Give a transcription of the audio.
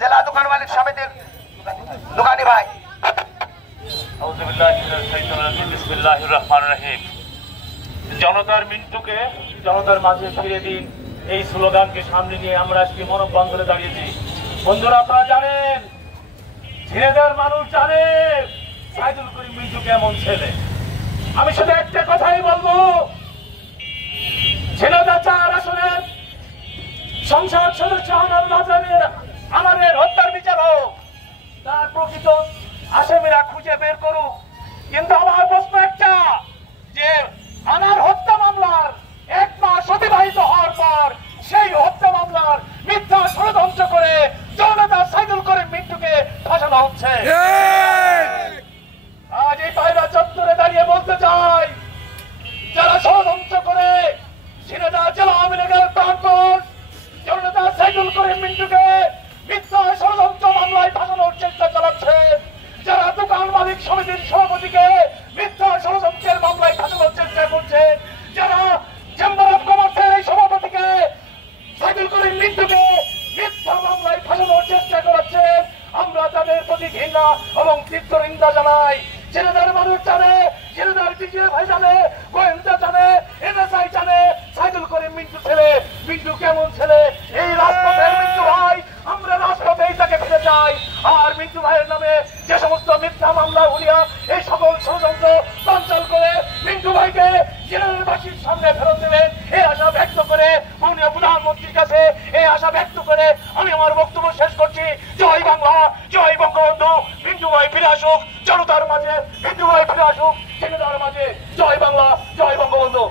জেলা দোকান মালিক সমিতির দোকানি ভাই। বিসমিল্লাহির রহমানির রহিম। জনতার মৃত্যুকে জনতার মাঝে ফিরে দিন, এই স্লোগানকে সামনে নিয়ে আমরা আজকে মানববন্ধনে দাঁড়িয়েছি। বন্ধুরা, আপনারা জানেন, ঝিনাইদহের মানুষ জানে সাইদুল করিম মিন্টু কেমন ছেলে। আমি শুধু একটা কথাই বলবো, ঝিনাইদহ ৪ আসনের সংসদ সদস্য আমাদের হত্যার বিচার হোক, তার প্রকৃত আসামিরা খুঁজে বের করুক। কিন্তু আমার প্রশ্ন একটা, যে আমার হত্যা মামলার 1 মাস অতিবাহিত হওয়ার পর সেই হত্যা মামলার মিথ্যা ষড়যন্ত্র করে জনতা সাইদুল করিম মিন্টুকে ফাঁসানো হচ্ছে। আজ এই পায়রা চত্বরে দাঁড়িয়ে বলতে চাই, যারা ষড়যন্ত্র করে ঝিনাইদহ জেলা আওয়ামী লীগের প্রাক্তন জনতা সাইদুল করিম মিন্টুকে মিথ্যা ষড়যন্ত্র মামলায় ফাঁসানোর চেষ্টা চালাচ্ছে, যারা দোকান মালিক সমিতির সভাপতিকে মিথ্যা ষড়যন্ত্রের মামলায় ফাঁসানোর চেষ্টা করছে, যারা চেম্বার অফ কমার্সের এই সভাপতিকে সাইদুল করিম মিন্টুকে মিথ্যা মামলায় ফাঁসানোর চেষ্টা করাচ্ছে, আমরা তাদের প্রতি ঘৃণা এবং তীব্র নিন্দা জানাই। ঝিনাইদহের মানুষ জানে, ঝিনাইদহের বিজিএ ভাই জানে, গোয়েন্দা জানে, এনএসআই জানে সাইদুল করিম মিন্টু ছেলে, মিন্টু কেমন ছেলে। এই রাজপথের মিন্টু ভাই, আমরা রাজপথেই তাকে ফিরে যাই। আর মিন্টু ভাইয়ের নামে যে সমস্ত মিথ্যা মামলা উলিয়া এই সকল ষড়যন্ত্র সঞ্চাল করে মিন্টু ভাইকে ঝিনাইদহবাসীর সামনে ফেরত দেবেন, এই আশা ব্যক্ত করে মাননীয় প্রধানমন্ত্রীর কাছে এই আশা ব্যক্ত করে আমি আমার বক্তব্য শেষ করছি। জয় বাংলা, জয় বঙ্গবন্ধু। মিন্টু ভাই ফিরে আসুক জনতার মাঝে, মিন্টু ভাই ফিরে আসুক ঝিনাইদহের মাঝে। জয় বাংলা, জয় বঙ্গবন্ধু।